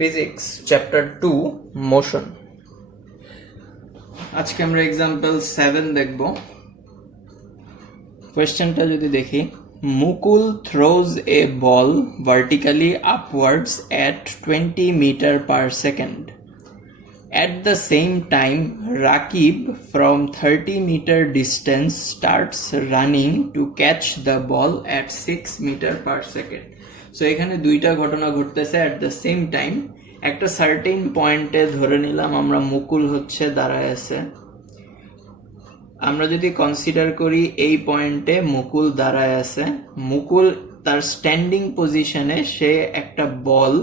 Physics chapter 2 motion. আজকে আমরা example 7 দেখব। কোয়েশ্চেনটা যদি দেখি, Mukul throws a ball vertically upwards at 20 meter per second. At the same time, Rakib from 30 meter distance starts running to catch the ball at 6 meter per second. So এখানে দুইটা ঘটনা ঘটতেছে at the same time. একটা certain পয়েন্টে ধরে নিলাম আমরা মুকুল হচ্ছে দাঁড়ায় আছে। আমরা যদি কনসিডার করি এই পয়েন্টে মুকুল দাঁড়ায় আছে, মুকুল তার স্ট্যান্ডিং পজিশনে সে একটা বল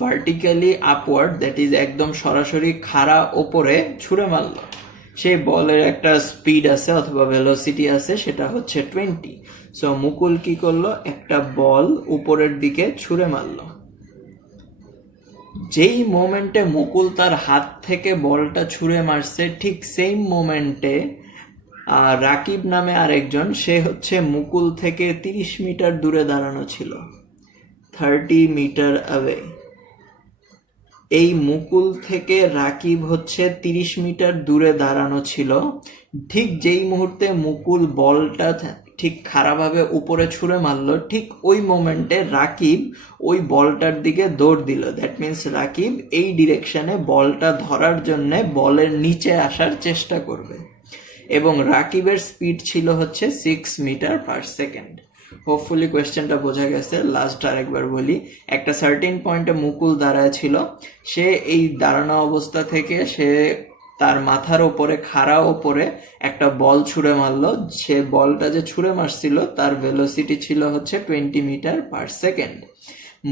ভার্টিক্যালি আপওয়ার্ড, দ্যাট ইজ একদম সরাসরি খাড়া ওপরে ছুঁড়ে মারল। সেই বলের একটা স্পিড আছে অথবা ভেলোসিটি আছে, সেটা হচ্ছে 20। সো মুকুল কি করলো, একটা বল উপরের দিকে ছুঁড়ে মারল। যেই মোমেন্টে মুকুল তার হাত থেকে বলটা ছুঁড়ে মারছে, ঠিক সেম মোমেন্টে রাকিব নামে আরেকজন, সে হচ্ছে মুকুল থেকে 30 মিটার দূরে দাঁড়ানো ছিল, 30 মিটার অ্যাওয়ে। এই মুকুল থেকে রাকিব হচ্ছে 30 মিটার দূরে দাঁড়ানো ছিল। ঠিক যেই মুহূর্তে মুকুল বলটা ঠিক খারাপভাবে উপরে ছুঁড়ে মারলো, ঠিক ওই মোমেন্টে রাকিব ওই বলটার দিকে দৌড় দিল। দ্যাট মিনস রাকিব এই ডিরেকশনে বলটা ধরার জন্য বলের নিচে আসার চেষ্টা করবে, এবং রাকিবের স্পিড ছিল হচ্ছে 6 মিটার পার সেকেন্ড। হোপফুলি কোয়েশ্চেনটা বোঝা গেছে। লাস্ট আরেকবার বলি, একটা সার্টেন পয়েন্টে মুকুল দাঁড়ায় ছিল, সে এই দাঁড়ানো অবস্থা থেকে সে তার মাথার ওপরে খাড়া ওপরে একটা বল ছুঁড়ে মারলো। সে বলটা যে ছুঁড়ে মারছিল তার ভেলোসিটি ছিল হচ্ছে 20 মিটার পার সেকেন্ড।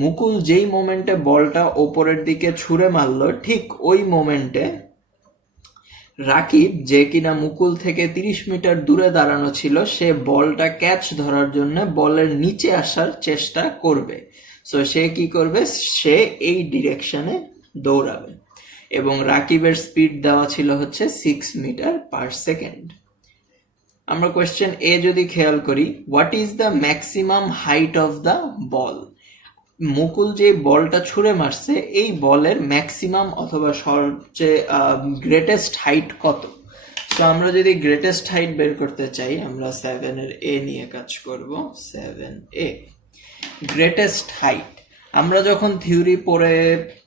মুকুল যেই মোমেন্টে বলটা ওপরের দিকে ছুঁড়ে মারলো, ঠিক ওই মোমেন্টে রাকিব, যে কিনা মুকুল থেকে 30 মিটার দূরে দাঁড়ানো ছিল, সে বলটা ক্যাচ ধরার জন্য বলের নিচে আসার চেষ্টা করবে। সো সে কি করবে, সে এই ডিরেকশনে দৌড়াবে, এবং রাকিবের স্পিড দেওয়া ছিল হচ্ছে 6 মিটার পার সেকেন্ড। আমরা কোয়েশ্চেন এ যদি খেয়াল করি, what is the maximum height of the ball? Mukul যে বলটা ছুঁড়ে মারছে, এই বলের ম্যাক্সিমাম অথবা সবচেয়ে গ্রেটেস্ট হাইট কত? তো আমরা যদি গ্রেটেস্ট হাইট বের করতে চাই, আমরা 7 এর এ নিয়ে কাজ করব। 7a greatest height. আমরা যখন থিওরি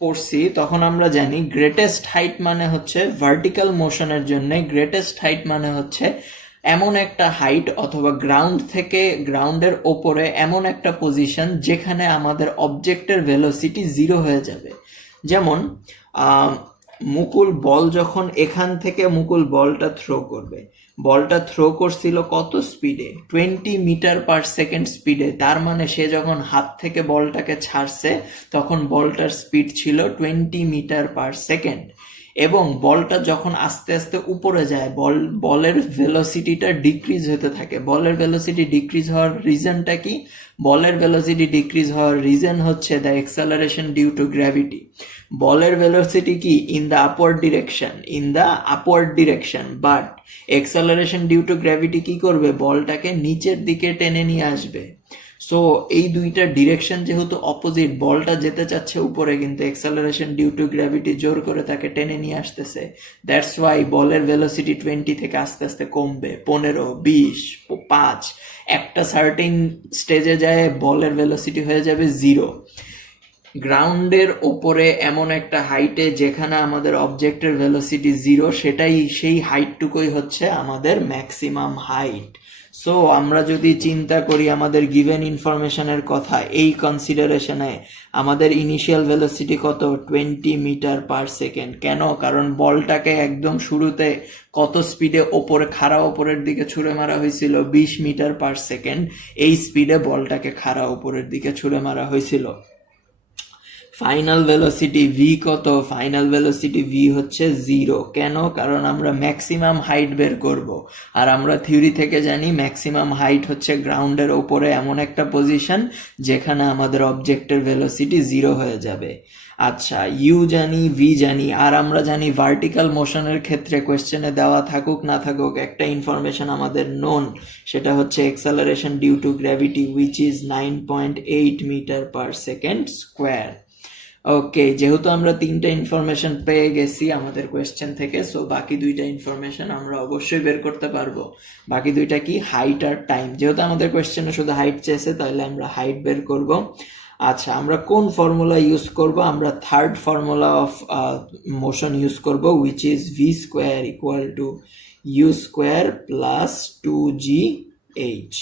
পড়ছি তখন আমরা জানি গ্রেটেস্ট হাইট মানে হচ্ছে ভার্টিক্যাল মোশনের জন্য গ্রেটেস্ট হাইট মানে হচ্ছে এমন একটা হাইট অথবা গ্রাউন্ড থেকে গ্রাউন্ডের ওপরে এমন একটা পজিশন যেখানে আমাদের অবজেক্টের ভেলোসিটি 0 হয়ে যাবে। যেমন মুকুল বল যখন এখান থেকে মুকুল বলটা থ্রো করবে, বলটা থ্রো করছিল কত স্পিডে? 20 মিটার পার সেকেন্ড স্পিডে। তার মানে সে যখন হাত থেকে বলটাকে ছাড়ছে তখন বলটার স্পিড ছিল 20 মিটার পার সেকেন্ড, এবং বলটা যখন আস্তে আস্তে উপরে যায় বলের ভেলোসিটিটা ডিক্রিজ হতে থাকে। বলের ভেলোসিটি ডিক্রিজ হওয়ার রিজনটা কি? বলের ভেলোসিটি ডিক্রিজ হওয়ার রিজন হচ্ছে the acceleration due to gravity. বলের ভেলোসিটি কি? In the upward direction, but acceleration due to gravity কি করবে? বলটাকে নিচের দিকে টেনে নিয়ে আসবে। সো এই দুইটা ডিরেকশন যেহেতু অপোজিট, বলটা যেতে চাচ্ছে উপরে, কিন্তু অ্যাক্সেলারেশন ডিউ টু গ্র্যাভিটি জোর করে তাকে টেনে নিয়ে আসতেছে। দ্যাটস ওয়াই বলের ভেলোসিটি 20 থেকে আস্তে আস্তে কমবে, 15, 20, 5। একটা সার্টেন স্টেজে যায় বলের ভেলোসিটি হয়ে যাবে 0। গ্রাউন্ডের ওপরে এমন একটা হাইটে যেখানে আমাদের অবজেক্টের ভেলোসিটি 0, সেটাই সেই হাইটটুকুই হচ্ছে আমাদের ম্যাক্সিমাম হাইট। সো আমরা যদি চিন্তা করি আমাদের গিভেন ইনফরমেশনের কথা, এই কনসিডারেশনে আমাদের ইনিশিয়াল ভেলোসিটি কত? 20 মিটার পার সেকেন্ড। কেন? কারণ বলটাকে একদম শুরুতে কত স্পিডে ওপরে খাড়া ওপরের দিকে ছুঁড়ে মারা হয়েছিল? 20 মিটার পার সেকেন্ড। এই স্পিডে বলটাকে খাড়া ওপরের দিকে ছুঁড়ে মারা হয়েছিল। ফাইনাল ভেলোসিটি ভি কত? ফাইনাল ভেলোসিটি ভি হচ্ছে 0। কেন? কারণ আমরা ম্যাক্সিমাম হাইট বের করব, আর আমরা থিওরি থেকে জানি ম্যাক্সিমাম হাইট হচ্ছে গ্রাউন্ডের ওপরে এমন একটা পজিশন যেখানে আমাদের অবজেক্টের ভেলোসিটি 0 হয়ে যাবে। আচ্ছা, ইউ জানি, ভি জানি, আর আমরা জানি ভার্টিক্যাল মোশনের ক্ষেত্রে কোয়েশ্চেনে দেওয়া থাকুক না থাকুক একটা ইনফরমেশন আমাদের নোন, সেটা হচ্ছে acceleration due to gravity, which is 9.8 metre per second square. Okay, যেহেতু আমরা তিনটা ইনফরমেশন পেয়ে গেছি আমাদের কোয়েশ্চেন থেকে, সো বাকি দুইটা ইনফরমেশন আমরা অবশ্যই বের করতে পারবো। বাকি দুইটা কি, হাইট আর টাইম। যেহেতু আমাদের কোয়েশ্চেনে শুধু হাইট চেয়েছে, তাহলে আমরা হাইট বের করব। আচ্ছা, আমরা কোন ফর্মুলা ইউজ করব? আমরা third formula of motion use করব, which is v square equal to u square plus 2gh।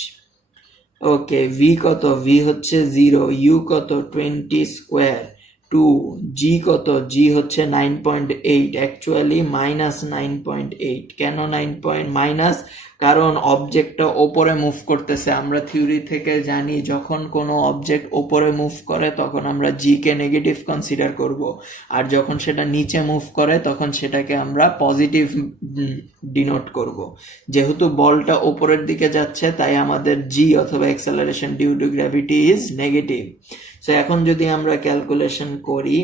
Okay, v কত? ভি হচ্ছে 0, ইউ কত? 20 স্কোয়ার, 2, জি কত? জি হচ্ছে 9.8, অ্যাকচুয়ালি -9.8। কেন মাইনাস? কারণ অবজেক্টটা ওপরে মুভ করতেছে। আমরা থিওরি থেকে জানি যখন কোনো অবজেক্ট ওপরে মুভ করে তখন আমরা জি কে নেগেটিভ কনসিডার করব, আর যখন সেটা নিচে মুভ করে তখন সেটাকে আমরা পজিটিভ ডিনোট করব। যেহেতু বলটা ওপরের দিকে যাচ্ছে, তাই আমাদের জি অথবা acceleration due to gravity is negative. So এখন যদি আমরা ক্যালকুলেশন করি,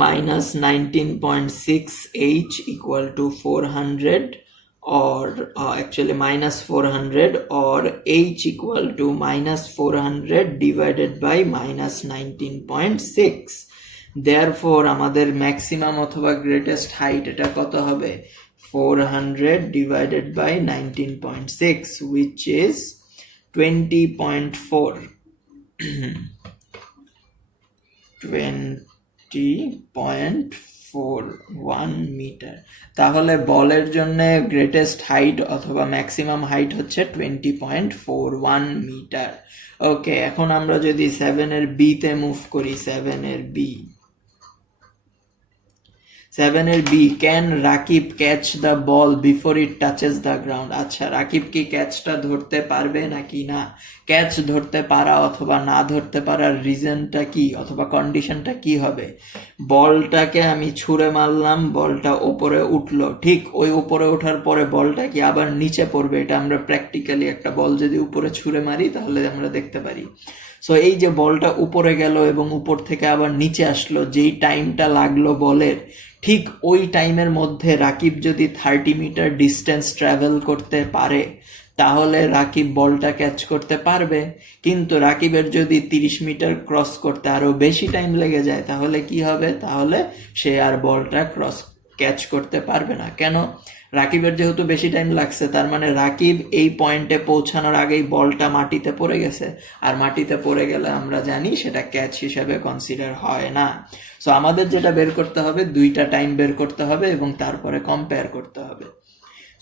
-19.6h equal to 400, or actually -400, or h equal to -400 divided by -19.6. therefore আমাদের ম্যাক্সিমাম অথবা গ্রেটেস্ট হাইট এটা কত হবে? 400 divided by 19.6, which is 20.4 20.41 metre. তাহলে বলের জন্য গ্রেটেস্ট হাইট অথবা ম্যাক্সিমাম হাইট হচ্ছে 20.41 মিটার। ওকে, এখন আমরা যদি 7 এর বি তে মুভ করি, 7 এর B, can Rakib catch the ball before it touches the ground? আচ্ছা, রাকিব কি ক্যাচটা ধরতে পারবে নাকি না? ক্যাচ ধরতে পারা অথবা না ধরতে পারার রিজনটা কি অথবা কন্ডিশনটা কি হবে? বলটাকে আমি ছুঁড়ে মারলাম, বলটা উপরে উঠলো, ঠিক ওই উপরে ওঠার পরে বলটা কি আবার নিচে পড়বে? এটা আমরা প্র্যাকটিক্যালি একটা বল যদি উপরে ছুঁড়ে মারি তাহলে আমরা দেখতে পারি। সো এই যে বলটা উপরে গেল এবং উপর থেকে আবার নিচে আসলো, যেই টাইমটা লাগলো বলের, ঠিক ওই টাইমের মধ্যে রাকিব যদি 30 মিটার ডিস্টেন্স ট্রাভেল করতে পারে তাহলে রাকিব বলটা ক্যাচ করতে পারবে। কিন্তু রাকিবের যদি 30 মিটার ক্রস করতে আরো বেশি টাইম লেগে যায় তাহলে কি হবে? তাহলে সে আর বলটা ক্যাচ করতে পারবে না। কেন? রাকিবের যেহেতু বেশি টাইম লাগছে, তার মানে রাকিব এই পয়েন্টে পৌঁছানোর আগেই বলটা মাটিতে পড়ে গেছে, আর মাটিতে পড়ে গেলে আমরা জানি সেটা ক্যাচ হিসাবে কনসিডার হয় না। সো আমাদের যেটা বের করতে হবে, দুইটা টাইম বের করতে হবে এবং তারপরে কম্পেয়ার করতে হবে।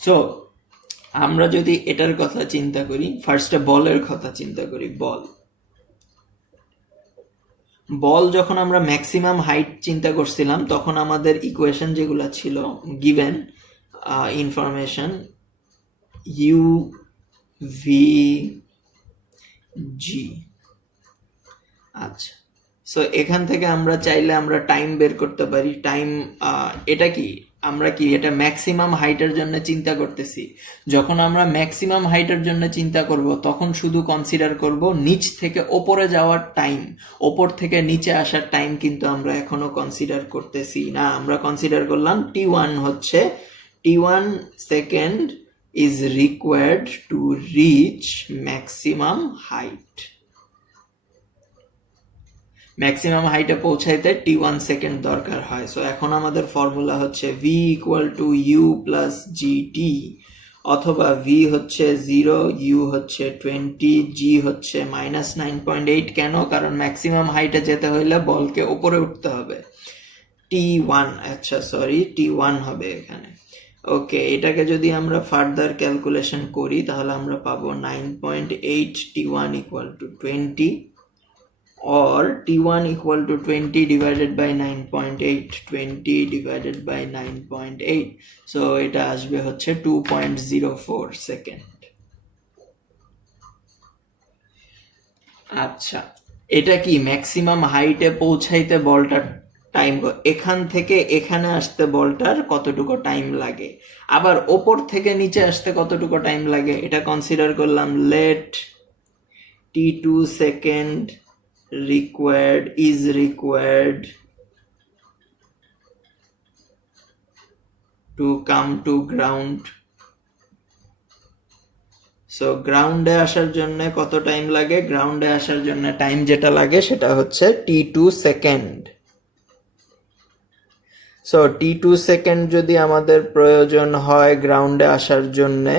সো আমরা যদি এটার কথা চিন্তা করি, ফার্স্টে বলের কথা চিন্তা করি। বল যখন আমরা ম্যাক্সিমাম হাইট চিন্তা করছিলাম তখন আমাদের ইকুয়েশন যেগুলো ছিল, গিভেন ইনফরমেশন ইউ ভি জি। আচ্ছা, সো এখান থেকে আমরা চাইলে আমরা টাইম বের করতে পারি। টাইম এটা কি, আমরা কি এটা ম্যাক্সিমাম হাইটের জন্য চিন্তা করতেছি? যখন আমরা ম্যাক্সিমাম হাইটের জন্য চিন্তা করব তখন শুধু কনসিডার করব নিচ থেকে ওপরে যাওয়ার টাইম, ওপর থেকে নিচে আসার টাইম কিন্তু আমরা এখনো কনসিডার করতেছি না। আমরা কনসিডার করলাম T1 হচ্ছে T1 second is required to reach maximum height. Maximum হাইটে পৌঁছাইতে T1 সেকেন্ড দরকার হয়। সো এখন আমাদের ফর্মুলা হচ্ছে V equal to U plus GT, অথবা V হচ্ছে 0, ইউ হচ্ছে 20, জি হচ্ছে -9.8। কেন? কারণ ম্যাক্সিমাম হাইটে যেতে হইলে বলকে উপরে উঠতে হবে। T1, আচ্ছা সরি, T1 হবে এখানে। ওকে, এটাকে যদি আমরা ফার্দার ক্যালকুলেশন করি তাহলে আমরা পাবো 9.8 T1 equal to 20, or T1 equal to 20 divided by 9.8, 20 divided by 9.8, so এটা আসবে হচ্ছে 2.04 সেকেন্ড। আচ্ছা, এটা কি ম্যাক্সিমাম হাইটে পৌঁছাইতে বলটার টাইম, এখান থেকে এখানে আসতে বলটার কতটুকু টাইম লাগে, আবার ওপর থেকে নিচে আসতে কতটুকু টাইম লাগে, এটা কনসিডার করলাম। Let T2 second is required to come to ground. So গ্রাউন্ডে আসার জন্য কত টাইম লাগে? গ্রাউন্ডে আসার জন্য টাইম যেটা লাগে সেটা হচ্ছে t2 second. So t2 second যদি আমাদের প্রয়োজন হয় গ্রাউন্ডে আসার জন্যে,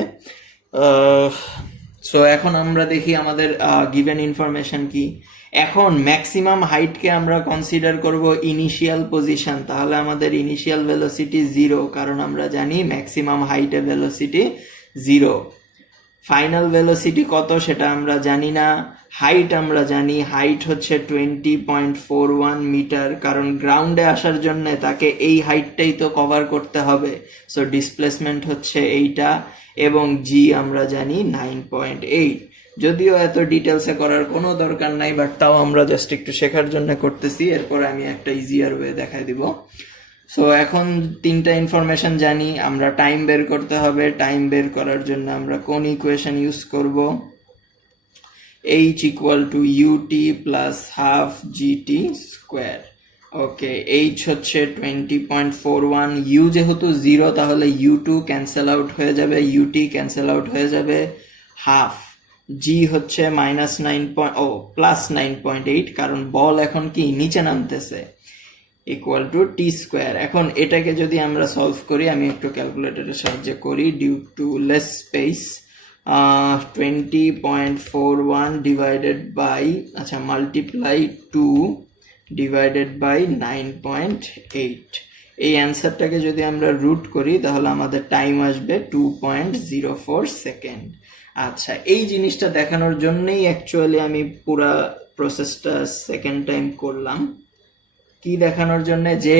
সো এখন আমরা দেখি আমাদের গিভেন ইনফরমেশন কি। এখন ম্যাক্সিমাম হাইটকে আমরা কনসিডার করব ইনিশিয়াল পজিশন, তাহলে আমাদের ইনিশিয়াল ভেলোসিটি 0, কারণ আমরা জানি ম্যাক্সিমাম হাইটের ভেলোসিটি 0। ফাইনাল ভেলোসিটি কত সেটা আমরা জানি না। হাইট আমরা জানি, হাইট হচ্ছে 20.41 মিটার, কারণ গ্রাউন্ডে আসার জন্য তাকে এই হাইটটাই তো কভার করতে হবে। সো ডিসপ্লেসমেন্ট হচ্ছে এইটা, এবং জি আমরা জানি 9.8। যদিও এত ডিটেলসে করার কোনো দরকার নাই, বাট তাও আমরা জাস্ট একটু শেখার জন্য করতেছি, এরপর আমি একটা ইজিয়ার ওয়ে দেখাই দিব। সো এখন তিনটা ইনফরমেশন জানি, আমরা টাইম বের করতে হবে। টাইম বের করার জন্য আমরা কোন ইকুয়েশন ইউজ করব? h = ut plus half gt square. Okay, h হচ্ছে 20.41, u যেহেতু 0 তাহলে u2 ক্যান্সেল আউট হয়ে যাবে, ut ক্যান্সেল আউট হয়ে যাবে, হাফ g হচ্ছে +9.8, কারণ বল এখন কি নিচে নামতেছে, ইকুয়াল টু টি স্কোয়ার। এখন এটাকে যদি আমরা সলভ করি, আমি একটু ক্যালকুলেটরের সাহায্যে করি, due to less space, 20.41 divided by, আচ্ছা মাল্টিপ্লাই 2 ডিভাইডেড বাই 9.8। এই অ্যান্সারটাকে যদি আমরা রুট করি তাহলে আমাদের টাইম আসবে 2.04 সেকেন্ড। আচ্ছা, এই জিনিসটা দেখানোর জন্যই অ্যাকচুয়ালি আমি পুরা প্রসেসটা সেকেন্ড টাইম করলাম। কি দেখানোর জন্য? যে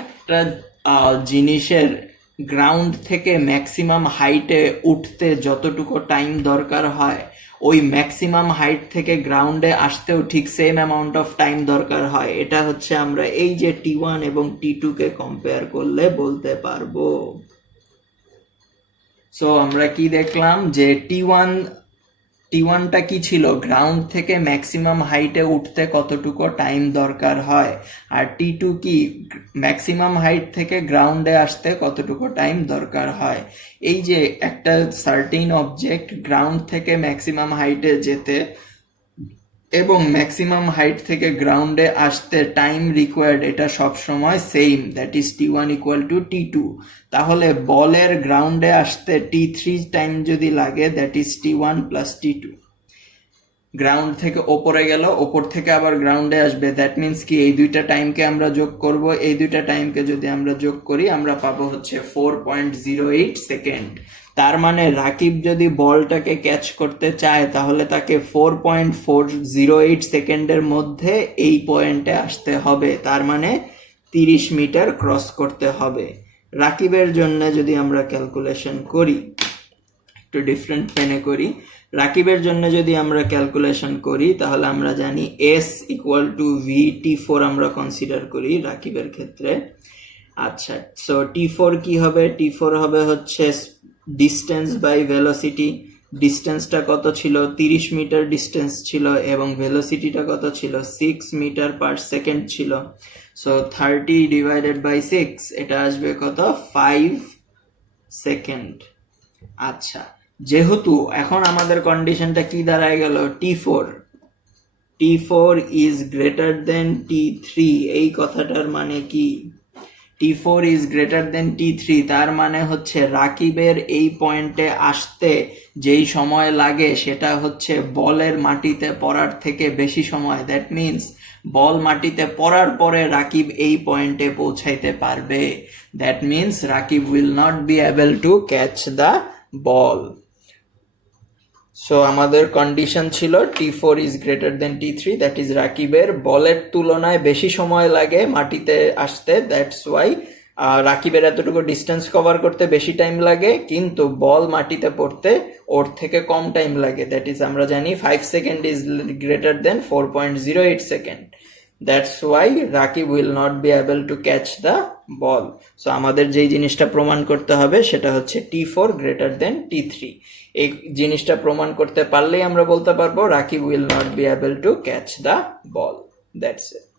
একটা জিনিসের গ্রাউন্ড থেকে ম্যাক্সিমাম হাইটে উঠতে যতটুকু টাইম দরকার হয়, ওই ম্যাক্সিমাম হাইট থেকে গ্রাউন্ডে আসতেও ঠিক সেম অ্যামাউন্ট অফ টাইম দরকার হয়। এটা হচ্ছে আমরা এই যে t1 এবং t2 কে কম্পেয়ার করলে বলতে পারবো। সো আমরা কি দেখলাম যে টি1টা কি ছিল? গ্রাউন্ড থেকে ম্যাক্সিমাম হাইটে উঠতে কতটুকু টাইম দরকার হয়, আর টি2 কি? ম্যাক্সিমাম হাইট থেকে গ্রাউন্ডে আসতে কতটুকু টাইম দরকার হয়। এই যে একটা সার্টেন অবজেক্ট গ্রাউন্ড থেকে ম্যাক্সিমাম হাইটে যেতে এবং ম্যাক্সিমাম হাইট থেকে গ্রাউন্ডে আসতে টাইম রিকোয়ার্ড, এটা সবসময় same, that is t1 = t2। তাহলে বলের গ্রাউন্ডে আসতে t3 টাইম যদি লাগে, that is t1 + t2। Ground থেকে ওপরে গেল, ওপর থেকে আবার গ্রাউন্ডে আসবে, দ্যাট মিনস কি এই দুইটা টাইমকে আমরা যোগ করব। এই দুইটা টাইমকে যদি আমরা যোগ করি আমরা পাবো হচ্ছে 4.08 সেকেন্ড। তার মানে রাকিব যদি বলটাকে ক্যাচ করতে চায় তাহলে তাকে 4.408 সেকেন্ডের মধ্যে এই পয়েন্টে আসতে হবে, তার মানে 30 মিটার ক্রস করতে হবে। রাকিবের জন্য যদি আমরা ক্যালকুলেশন করি, একটু ডিফারেন্ট পেনে করি, রাকিবের জন্য যদি আমরা ক্যালকুলেশন করি তাহলে আমরা জানি s = v, t4 আমরা কনসিডার করি রাকিবের ক্ষেত্রে। আচ্ছা, সো t4 কি হবে? t4 হবে হচ্ছে ডিস্টেন্স বাই ভেলোসিটি। ডিস্টেন্সটা কত ছিল? 30 মিটার ডিস্টেন্স ছিল, এবং ভেলোসিটিটা কত ছিল? 6 মিটার পার সেকেন্ড ছিল। সো 30 ডিভাইডেড বাই 6, এটা আসবে কত? 5 সেকেন্ড। আচ্ছা, যেহেতু এখন আমাদের কন্ডিশনটা কি দাঁড়ায় গেল? t4 is greater than t3। এই কথাটার মানে কি? t4 is greater than t3, তার মানে হচ্ছে রাকিবের এই পয়েন্টে আসতে যেই সময় লাগে সেটা হচ্ছে বলের মাটিতে পড়ার থেকে বেশি সময়। দ্যাট মিনস বল মাটিতে পড়ার পরে রাকিব এই পয়েন্টে পৌঁছাইতে পারবে। That means Rakib will not be able to catch the ball. So আমাদের কন্ডিশন ছিল t4 is greater than t3, that is রাকিবের বলের তুলনায় বেশি সময় লাগে মাটিতে আসতে, দ্যাটস ওয়াই রাকিবের এতটুকু ডিস্টেন্স কভার করতে বেশি টাইম লাগে, কিন্তু বল মাটিতে পড়তে ওর থেকে কম টাইম লাগে। দ্যাট ইজ আমরা জানি 5 second is greater than 4.08 second. That's why Rakib will not be able to catch the ball. So আমাদের যেই জিনিসটা প্রমাণ করতে হবে সেটা হচ্ছে t4 গ্রেটার দেন t3। এই জিনিসটা প্রমাণ করতে পারলেই আমরা বলতে পারবো Rakib will not be able to catch the ball. That's it.